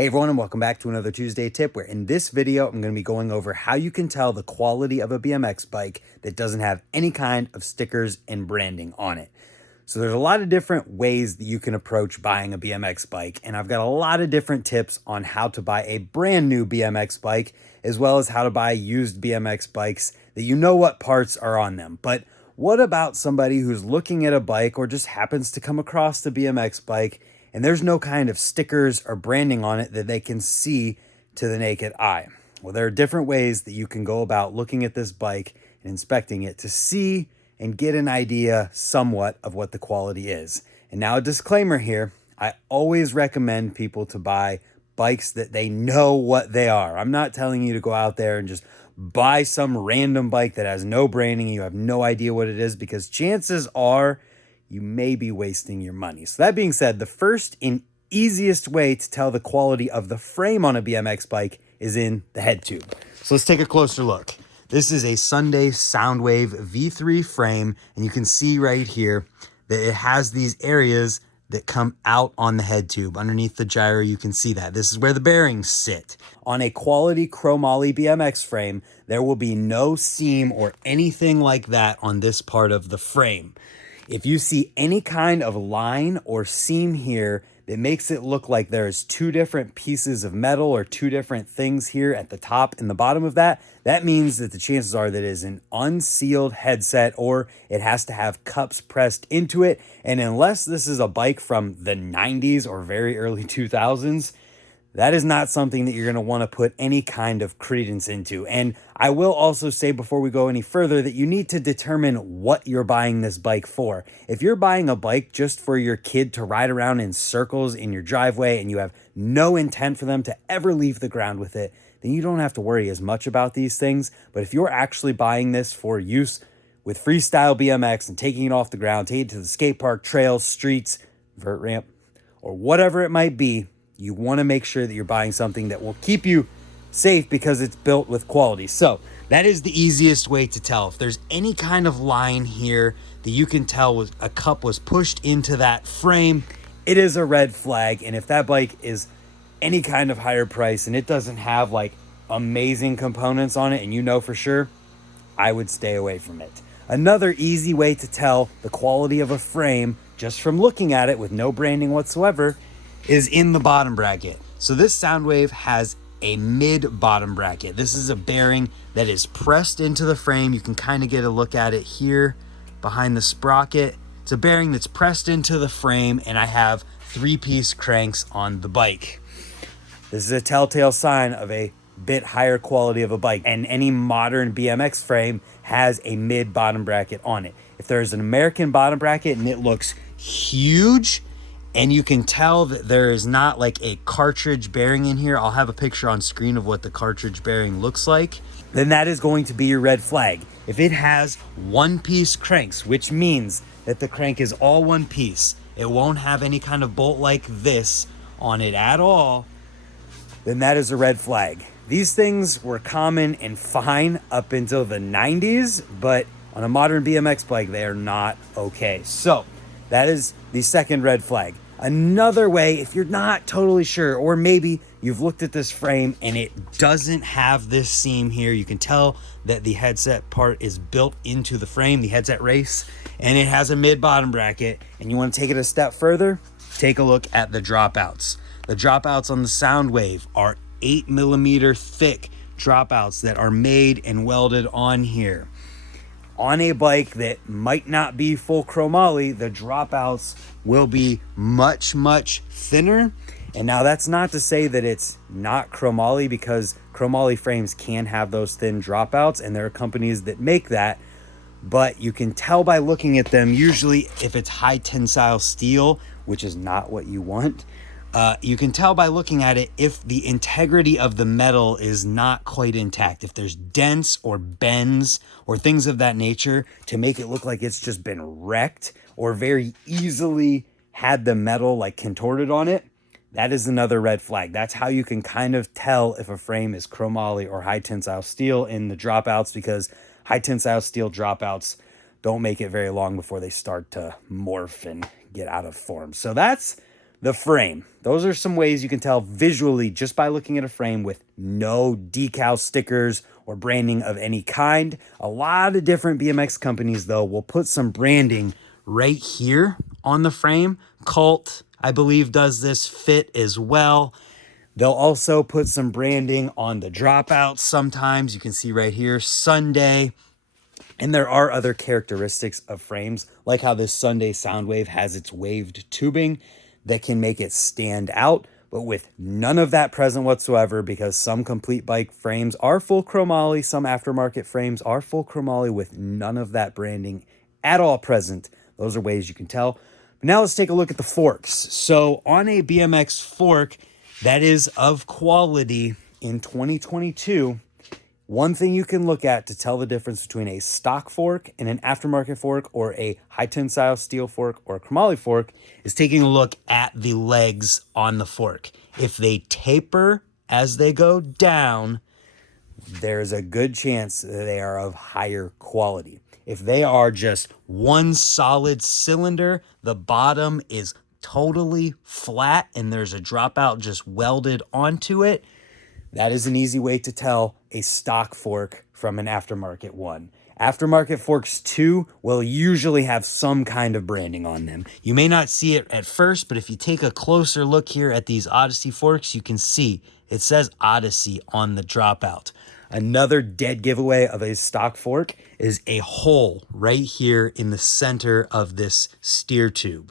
Hey everyone, and welcome back to another Tuesday tip, where in this video I'm going to be going over how you can tell the quality of a BMX bike that doesn't have any kind of stickers and branding on it. So there's a lot of different ways that you can approach buying a BMX bike, and I've got a lot of different tips on how to buy a brand new BMX bike, as well as how to buy used BMX bikes that you know what parts are on them. But what about somebody who's looking at a bike or just happens to come across the BMX bike and there's no kind of stickers or branding on it that they can see to the naked eye? Well, there are different ways that you can go about looking at this bike and inspecting it to see and get an idea somewhat of what the quality is. And now a disclaimer here, I always recommend people to buy bikes that they know what they are. I'm not telling you to go out there and just buy some random bike that has no branding and you have no idea what it is, because chances are you may be wasting your money. So that being said, the first and easiest way to tell the quality of the frame on a BMX bike is in the head tube. So let's take a closer look. This is a Sunday Soundwave V3 frame, and you can see right here that it has these areas that come out on the head tube. Underneath the gyro, you can see that. This is where the bearings sit. On a quality chromoly BMX frame, there will be no seam or anything like that on this part of the frame. If you see any kind of line or seam here that makes it look like there's two different pieces of metal or two different things here at the top and the bottom of that, that means that the chances are that it is an unsealed headset, or it has to have cups pressed into it. And unless this is a bike from the 90s or very early 2000s, that is not something that you're going to want to put any kind of credence into. And I will also say, before we go any further, that you need to determine what you're buying this bike for. If you're buying a bike just for your kid to ride around in circles in your driveway and you have no intent for them to ever leave the ground with it, then you don't have to worry as much about these things. But if you're actually buying this for use with freestyle BMX and taking it off the ground, taking it to the skate park, trails, streets, vert ramp, or whatever it might be, you want to make sure that you're buying something that will keep you safe because it's built with quality. So that is the easiest way to tell. If there's any kind of line here that you can tell was a cup was pushed into that frame, it is a red flag. And if that bike is any kind of higher price and it doesn't have like amazing components on it and you know for sure, I would stay away from it. Another easy way to tell the quality of a frame just from looking at it with no branding whatsoever is in the bottom bracket. So this Soundwave has a mid bottom bracket. This is a bearing that is pressed into the frame. You can kind of get a look at it here behind the sprocket. It's a bearing that's pressed into the frame, and I have 3-piece cranks on the bike. This is a telltale sign of a bit higher quality of a bike, and any modern BMX frame has a mid bottom bracket on it. If there's an American bottom bracket and it looks huge, and you can tell that there is not like a cartridge bearing in here, I'll have a picture on screen of what the cartridge bearing looks like, then that is going to be your red flag. If it has 1-piece cranks, which means that the crank is all one piece, it won't have any kind of bolt like this on it at all, then that is a red flag. These things were common and fine up until the 90s, but on a modern BMX bike, they are not okay. So that is the second red flag. Another way, if you're not totally sure, or maybe you've looked at this frame and it doesn't have this seam here, you can tell that the headset part is built into the frame, the headset race, and it has a mid-bottom bracket, and you want to take it a step further, take a look at the dropouts. The dropouts on the Soundwave are 8mm thick dropouts that are made and welded on here. On a bike that might not be full chromoly, the dropouts will be much, much thinner. And now that's not to say that it's not chromoly, because chromoly frames can have those thin dropouts, and there are companies that make that. But you can tell by looking at them, usually if it's high tensile steel, which is not what you want, you can tell by looking at it if the integrity of the metal is not quite intact. If there's dents or bends or things of that nature to make it look like it's just been wrecked or very easily had the metal like contorted on it, that is another red flag. That's how you can kind of tell if a frame is chromoly or high tensile steel in the dropouts, because high tensile steel dropouts don't make it very long before they start to morph and get out of form. So that's The frame. Those are some ways you can tell visually just by looking at a frame with no decal stickers or branding of any kind. A lot of different BMX companies, though, will put some branding right here on the frame. Cult, I believe, does this. Fit as well. They'll also put some branding on the Dropouts sometimes. You can see right here, Sunday. And there are other characteristics of frames, like how this Sunday Soundwave has its waved tubing that can make it stand out, but with none of that present whatsoever, because some complete bike frames are full chromoly, some aftermarket frames are full chromoly with none of that branding at all present. Those are ways you can tell. But now let's take a look at the forks. So on a BMX fork that is of quality in 2022, one thing you can look at to tell the difference between a stock fork and an aftermarket fork or a high tensile steel fork or a chromoly fork is taking a look at the legs on the fork. If they taper as they go down, there's a good chance that they are of higher quality. If they are just one solid cylinder, the bottom is totally flat and there's a dropout just welded onto it, that is an easy way to tell a stock fork from an aftermarket one. Aftermarket forks too will usually have some kind of branding on them. You may not see it at first, but if you take a closer look here at these Odyssey forks, you can see it says Odyssey on the dropout. Another dead giveaway of a stock fork is a hole right here in the center of this steer tube.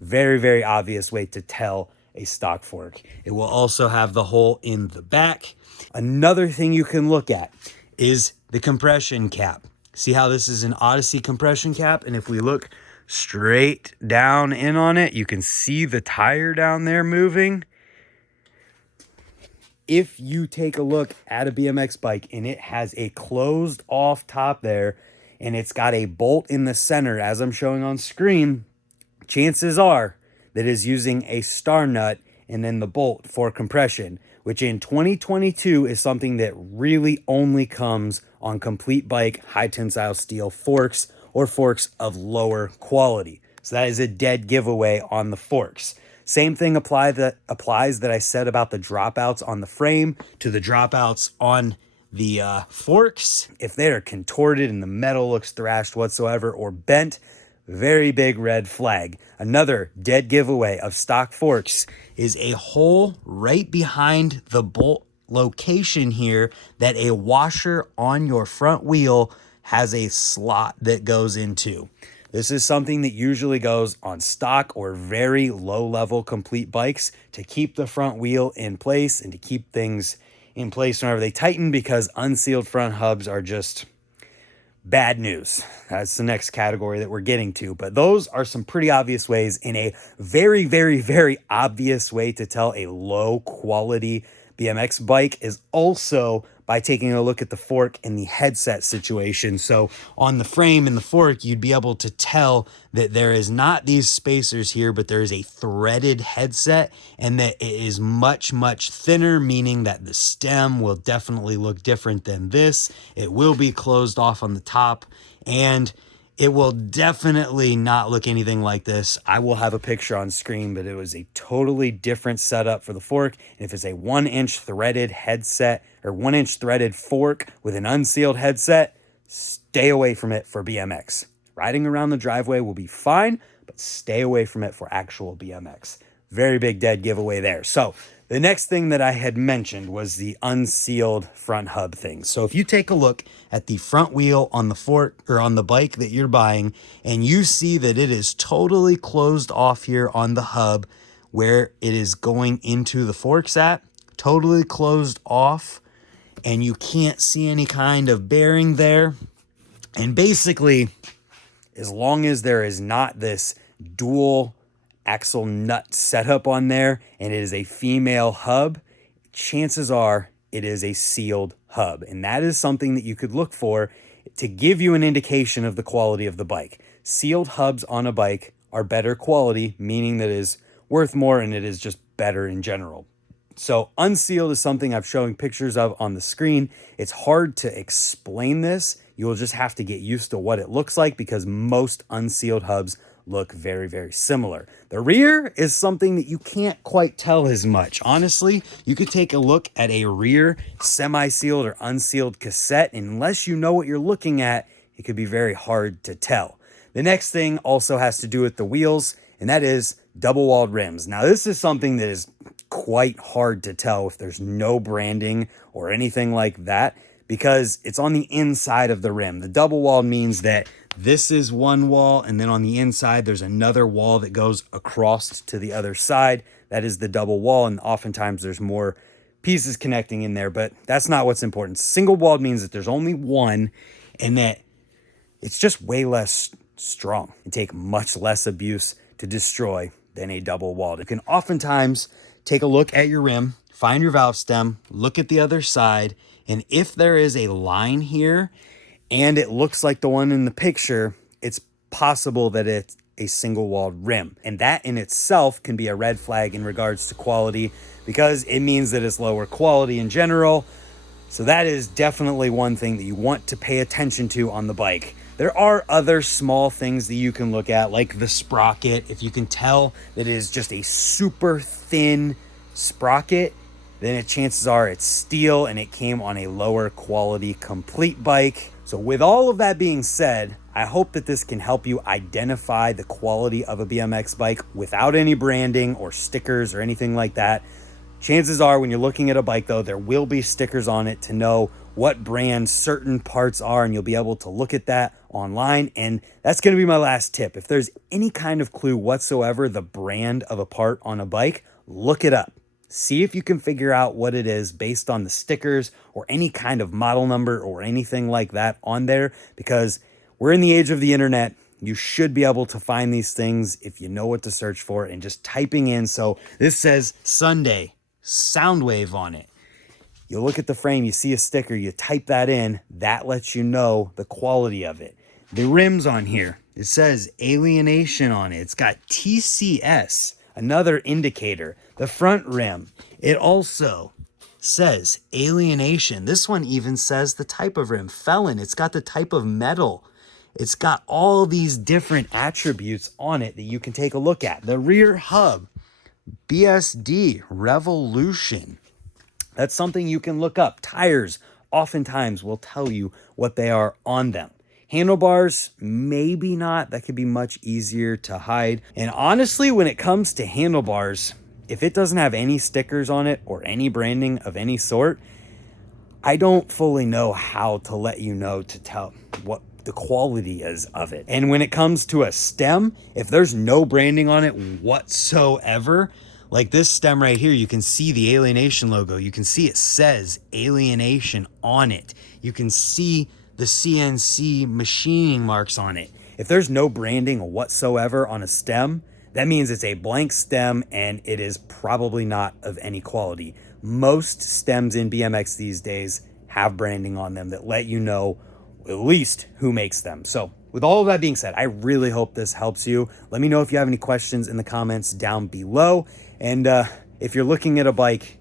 Very, very obvious way to tell a stock fork. It will also have the hole in the back. Another thing you can look at is the compression cap. See how this is an Odyssey compression cap? And if we look straight down in on it, you can see the tire down there moving. If you take a look at a BMX bike and it has a closed off top there and it's got a bolt in the center as I'm showing on screen, chances are that is using a star nut and then the bolt for compression, which in 2022 is something that really only comes on complete bike high tensile steel forks or forks of lower quality. So that is a dead giveaway on the forks. Same thing applies that I said about the dropouts on the frame to the dropouts on the forks. If they are contorted and the metal looks thrashed whatsoever or bent, very big red flag. Another dead giveaway of stock forks is a hole right behind the bolt location here that a washer on your front wheel has a slot that goes into. This is something that usually goes on stock or very low level complete bikes to keep the front wheel in place and to keep things in place whenever they tighten, because unsealed front hubs are just bad news. That's the next category that we're getting to. But those are some pretty obvious ways. In a very, very, very obvious way to tell a low quality BMX bike is also by taking a look at the fork and the headset situation. So on the frame and the fork, you'd be able to tell that there is not these spacers here, but there is a threaded headset and that it is much, much thinner, meaning that the stem will definitely look different than this. It will be closed off on the top and it will definitely not look anything like this. I will have a picture on screen, but it was a totally different setup for the fork. And if it's a 1-inch threaded headset or 1-inch threaded fork with an unsealed headset, stay away from it for BMX. Riding around the driveway will be fine, but stay away from it for actual BMX. Very big dead giveaway there. So the next thing that I had mentioned was the unsealed front hub thing. So if you take a look at the front wheel on the fork or on the bike that you're buying, and you see that it is totally closed off here on the hub where it is going into the forks at, totally closed off, and you can't see any kind of bearing there. And basically, as long as there is not this dual axle nut setup on there and it is a female hub, chances are it is a sealed hub. And that is something that you could look for to give you an indication of the quality of the bike. Sealed hubs on a bike are better quality, meaning that it is worth more and it is just better in general. So unsealed is something I'm showing pictures of on the screen. It's hard to explain this. You will just have to get used to what it looks like because most unsealed hubs look very, very similar. The rear is something that you can't quite tell as much. Honestly, you could take a look at a rear semi-sealed or unsealed cassette, and unless you know what you're looking at, it could be very hard to tell. The next thing also has to do with the wheels, and that is double-walled rims. Now, this is something that is quite hard to tell if there's no branding or anything like that, because it's on the inside of the rim. The double-walled means that this is one wall, and then on the inside, there's another wall that goes across to the other side. That is the double wall, and oftentimes there's more pieces connecting in there, but that's not what's important. Single-walled means that there's only one, and that it's just way less strong and take much less abuse to destroy than a double-walled. You can oftentimes take a look at your rim, find your valve stem, look at the other side, and if there is a line here and it looks like the one in the picture, it's possible that it's a single-walled rim. And that in itself can be a red flag in regards to quality, because it means that it's lower quality in general. So that is definitely one thing that you want to pay attention to on the bike. There are other small things that you can look at, like the sprocket. If you can tell that it is just a super thin sprocket, then chances are it's steel and it came on a lower quality complete bike. So with all of that being said, I hope that this can help you identify the quality of a BMX bike without any branding or stickers or anything like that. Chances are when you're looking at a bike though, there will be stickers on it to know what brand certain parts are, and you'll be able to look at that online. And that's going to be my last tip. If there's any kind of clue whatsoever, the brand of a part on a bike, look it up. See if you can figure out what it is based on the stickers or any kind of model number or anything like that on there, because we're in the age of the internet. You should be able to find these things if you know what to search for and just typing in. So this says Sunday Soundwave on it. You look at the frame, you see a sticker, you type that in, that lets you know the quality of it. The rims on here, it says Alienation on it. It's got TCS, another indicator. The front rim, it also says Alienation. This one even says the type of rim, Felon. It's got the type of metal. It's got all these different attributes on it that you can take a look at. The rear hub, BSD Revolution. That's something you can look up. Tires oftentimes will tell you what they are on them. Handlebars, maybe not. That could be much easier to hide. And honestly, when it comes to handlebars, if it doesn't have any stickers on it or any branding of any sort, I don't fully know how to let you know to tell what the quality is of it. And when it comes to a stem, if there's no branding on it whatsoever, like this stem right here, you can see the Alienation logo. You can see it says Alienation on it. You can see the CNC machining marks on it. If there's no branding whatsoever on a stem, that means it's a blank stem and it is probably not of any quality. Most stems in BMX these days have branding on them that let you know at least who makes them. So with all of that being said, I really hope this helps you. Let me know if you have any questions in the comments down below. And if you're looking at a bike,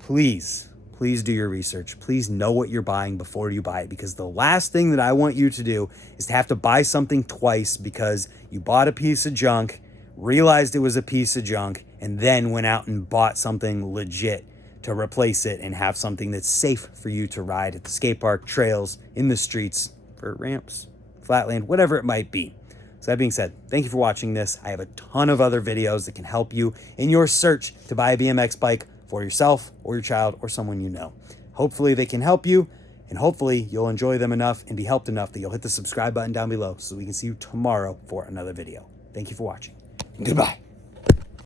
please do your research. Please know what you're buying before you buy it, because the last thing that I want you to do is to have to buy something twice because you bought a piece of junk, realized it was a piece of junk, and then went out and bought something legit to replace it and have something that's safe for you to ride at the skate park, trails, in the streets, for ramps, flatland, whatever it might be. So that being said, thank you for watching this. I have a ton of other videos that can help you in your search to buy a BMX bike for yourself or your child or someone you know. Hopefully they can help you, and hopefully you'll enjoy them enough and be helped enough that you'll hit the subscribe button down below so we can see you tomorrow for another video. Thank you for watching. Goodbye.